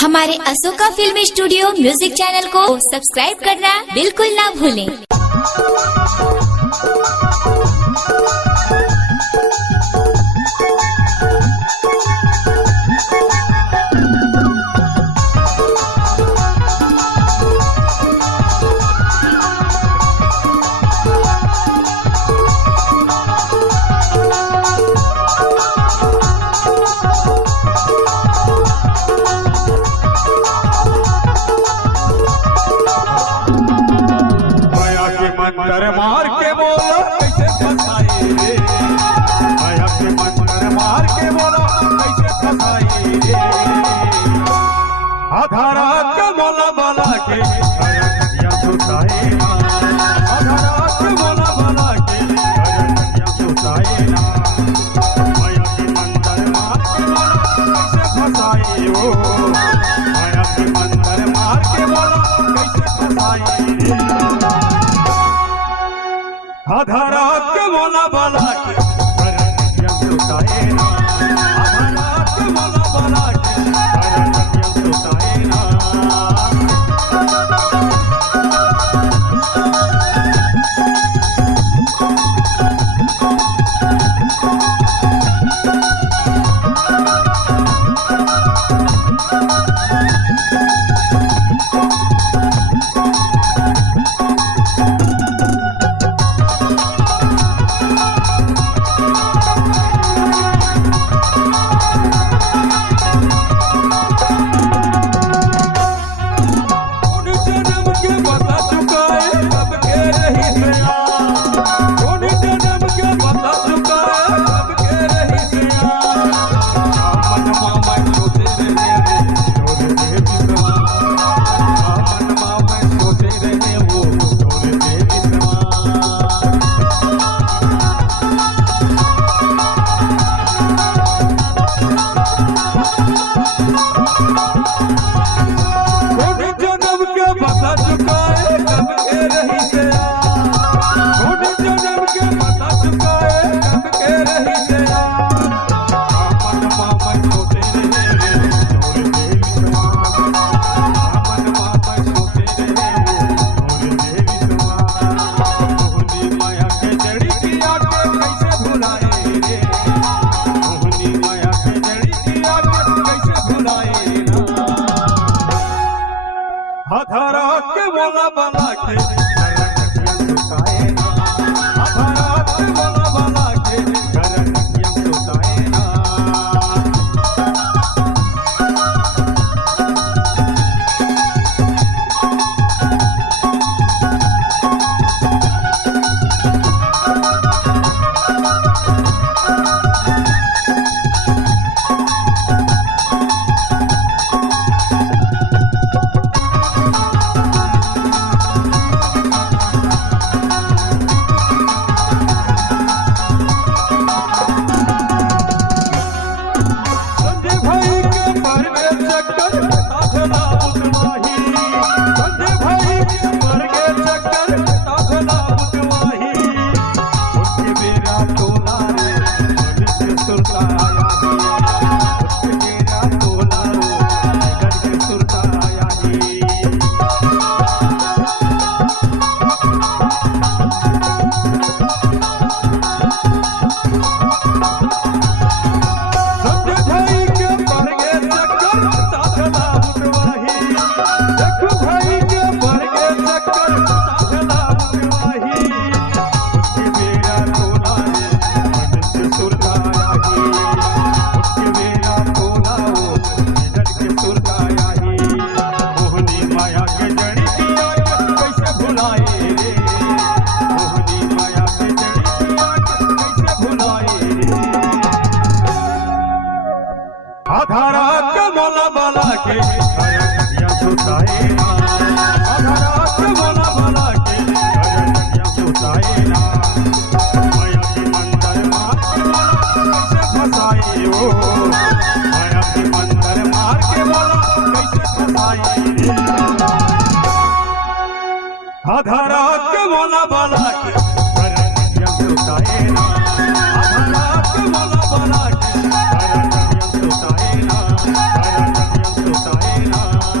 हमारे Ashoka film studio music channel को subscribe करना बिल्कुल ना भूलें। मंतर मार के बोलो कैसे फसाई रे, माया के मंतर मार के बोलो कैसे फसाई रे। आधारा के बोला बाला के या सुताए ना, आधारा के बोला बाला के या सुताए ना। माया के मंतर मार के बोलो कैसे फसाई हो, माया के मंतर मार के बोलो कैसे फसाई रे। आधारा के बोला बाला के या सुताए ना, आधारा के बोला बाला के या सुताए ना। आधारा के बोला बाला के या सुताए ना, आधारा के बोला बाला के या सुताए ना। आधारा के बोला बाला के या सुताए ना, आधारा के बोला बाला के या सुताए ना। माया के मंतर मार के बोला कैसे फसाई हो, माया के मंतर मार के बोला कैसे फसाई रे। आधारा के बोला बाला के या सुताए ना, आधारा के बोला बाला के या सुताए ना, या सुताए ना। ना